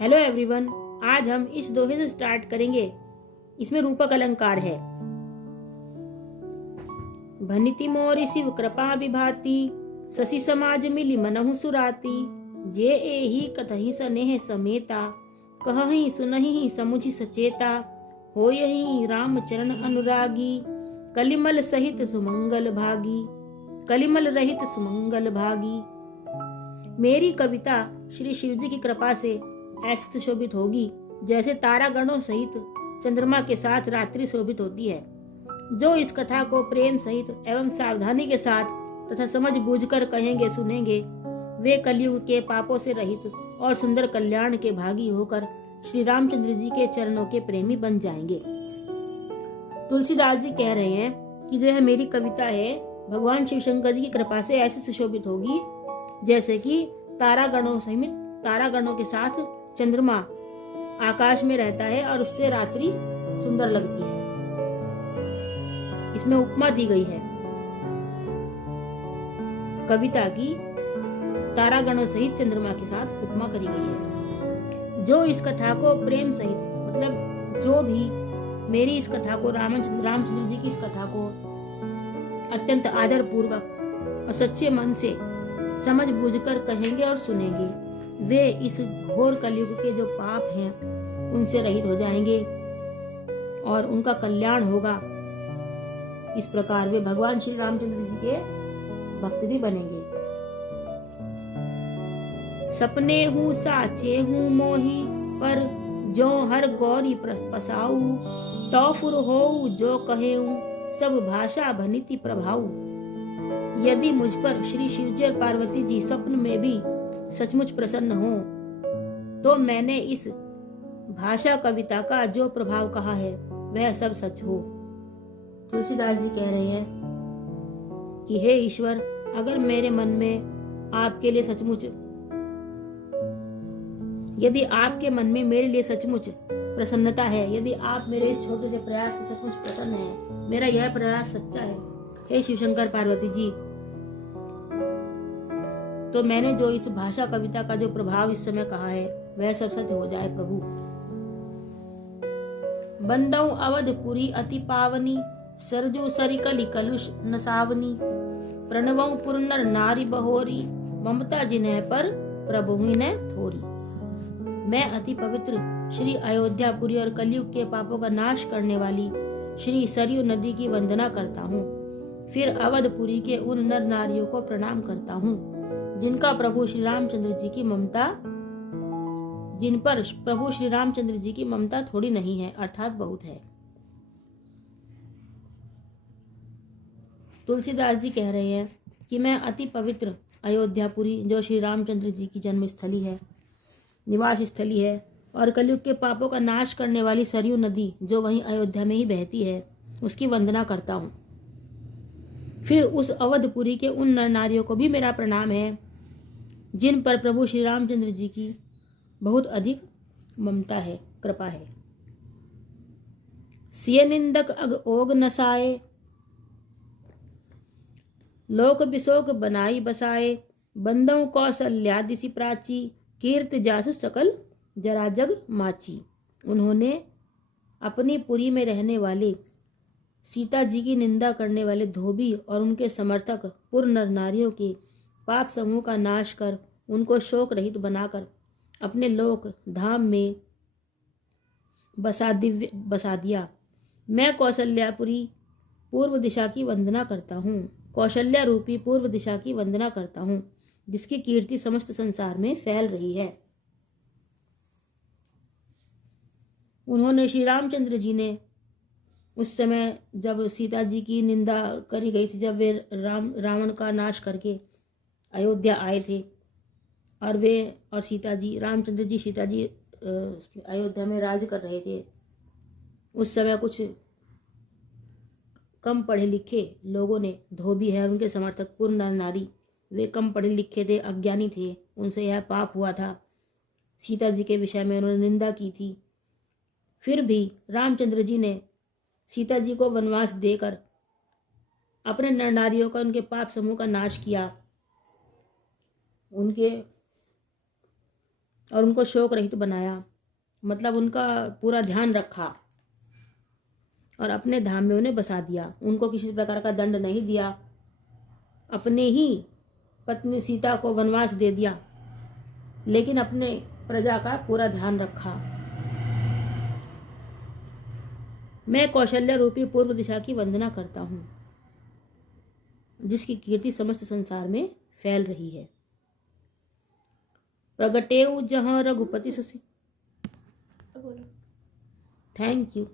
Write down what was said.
Hello everyone, आज हम इस दोहे से स्टार्ट करेंगे। इसमें रूपक अलंकार है। भनिति मोरि शिव कृपा विभाति, शशि समाज मिली मनहु सुराती। जे एहि कथहि स्नेह समेता, कहहि सुनहि समुझि सचेता। होयहि राम चरण अनुरागी, कलिमल सहित सुमंगल भागी। कलिमल रहित सुमंगल भागी। मेरी कविता श्री शिवजी की कृपा से ऐसे सुशोभित होगी जैसे तारागणों सहित चंद्रमा के साथ रात्रि शोभित होती है। जो इस कथा को प्रेम सहित एवं सावधानी के साथ तथा समझ बूझकर कहेंगे सुनेंगे, वे कलयुग के पापों से रहित और सुंदर कल्याण के भागी होकर श्री रामचंद्र जी के चरणों के प्रेमी बन जाएंगे। तुलसीदास जी कह रहे हैं कि जो है मेरी कविता है भगवान शिव शंकर जी की कृपा से ऐसे सुशोभित होगी जैसे कि तारागणों के साथ चंद्रमा आकाश में रहता है और उससे रात्रि सुंदर लगती है। इसमें उपमा दी गई है कविता की, तारागणों सहित चंद्रमा के साथ उपमा करी गई है। जो इस कथा को प्रेम सहित, मतलब जो भी मेरी इस कथा को रामचंद्र जी की इस कथा को अत्यंत आदर पूर्वक और सच्चे मन से समझ बूझकर कहेंगे और सुनेंगे, वे इस घोर कलयुग के जो पाप हैं उनसे रहित हो जाएंगे और उनका कल्याण होगा। इस प्रकार वे भगवान श्री रामचंद्र जी के भक्त भी बनेंगे। सपने हूँ साचे हूँ मोही, पर जो हर गौरी पसाऊ। तो फुर हो जो कहेऊ, सब भाषा भनिति प्रभाऊ। यदि मुझ पर श्री शिवजी और पार्वती जी स्वप्न में भी सचमुच प्रसन्न हो, तो मैंने इस भाषा कविता का जो प्रभाव कहा है वह सब सच हो। तुलसीदास जी कह रहे हैं कि हे ईश्वर, अगर मेरे मन में आपके लिए सचमुच, यदि आपके मन में मेरे लिए सचमुच प्रसन्नता है, यदि आप मेरे इस छोटे से प्रयास से सचमुच प्रसन्न हैं, मेरा यह प्रयास सच्चा है, हे शिवशंकर पार्वती जी, तो मैंने जो इस भाषा कविता का जो प्रभाव इस समय कहा है वह सब सच हो जाए प्रभु। बंदऊ अवधपुरी अति पावनी, सरजू सरिकलि कलुष नसावनी। प्रणवऊ पुरनर नारी बहोरी, ममता जिन्ह पर प्रभु ही न थोरी। मैं अति पवित्र श्री अयोध्यापुरी और कलयुग के पापों का नाश करने वाली श्री सरयू नदी की वंदना करता हूँ। फिर अवधपुरी के उन नर नारियों को प्रणाम करता हूँ जिनका प्रभु श्री रामचंद्र जी की ममता, जिन पर प्रभु श्री रामचंद्र जी की ममता थोड़ी नहीं है, अर्थात बहुत है। तुलसीदास जी कह रहे हैं कि मैं अति पवित्र अयोध्यापुरी, जो श्री रामचंद्र जी की जन्म स्थली है, निवास स्थली है, और कलयुग के पापों का नाश करने वाली सरयू नदी जो वहीं अयोध्या में ही बहती है, उसकी वंदना करता हूँ। फिर उस अवधपुरी के उन नर नारियों को भी मेरा प्रणाम है जिन पर प्रभु श्री रामचंद्र जी की बहुत अधिक ममता है, कृपा है। सिय निंदक अग ओग नसाए, लोक बिशोक बनाई बसाए। बंदों कौशल्यादिसी प्राची, कीर्त जासु सकल जरा जग माची। उन्होंने अपनी पुरी में रहने वाले सीता जी की निंदा करने वाले धोबी और उनके समर्थक पुर नर नारियों के पाप समूह का नाश कर उनको शोक रहित बनाकर अपने लोक धाम में बसा दिया। मैं कौशल्यापुरी पूर्व दिशा की वंदना करता हूँ, कौशल्या रूपी पूर्व दिशा की वंदना करता हूँ, जिसकी कीर्ति समस्त संसार में फैल रही है। उन्होंने श्री रामचंद्र जी ने उस समय जब सीता जी की निंदा करी गई थी, जब वे रावण का नाश करके अयोध्या आए थे, और वे और सीता जी, रामचंद्र जी सीता जी अयोध्या में राज कर रहे थे, उस समय कुछ कम पढ़े लिखे लोगों ने, धोबी है और उनके समर्थक पुर नर नारी, वे कम पढ़े लिखे थे, अज्ञानी थे, उनसे यह पाप हुआ था, सीता जी के विषय में उन्होंने निंदा की थी। फिर भी रामचंद्र जी ने सीता जी को वनवास देकर अपने नर नारियों का, उनके पाप समूह का नाश किया, उनके और उनको शोक रहित बनाया, मतलब उनका पूरा ध्यान रखा और अपने धाम में उन्हें बसा दिया। उनको किसी प्रकार का दंड नहीं दिया, अपने ही पत्नी सीता को वनवास दे दिया, लेकिन अपने प्रजा का पूरा ध्यान रखा। मैं कौशल्य रूपी पूर्व दिशा की वंदना करता हूँ, जिसकी कीर्ति समस्त संसार में फैल रही है। प्रगटेउ जहाँ रघुपति ससी। Thank you.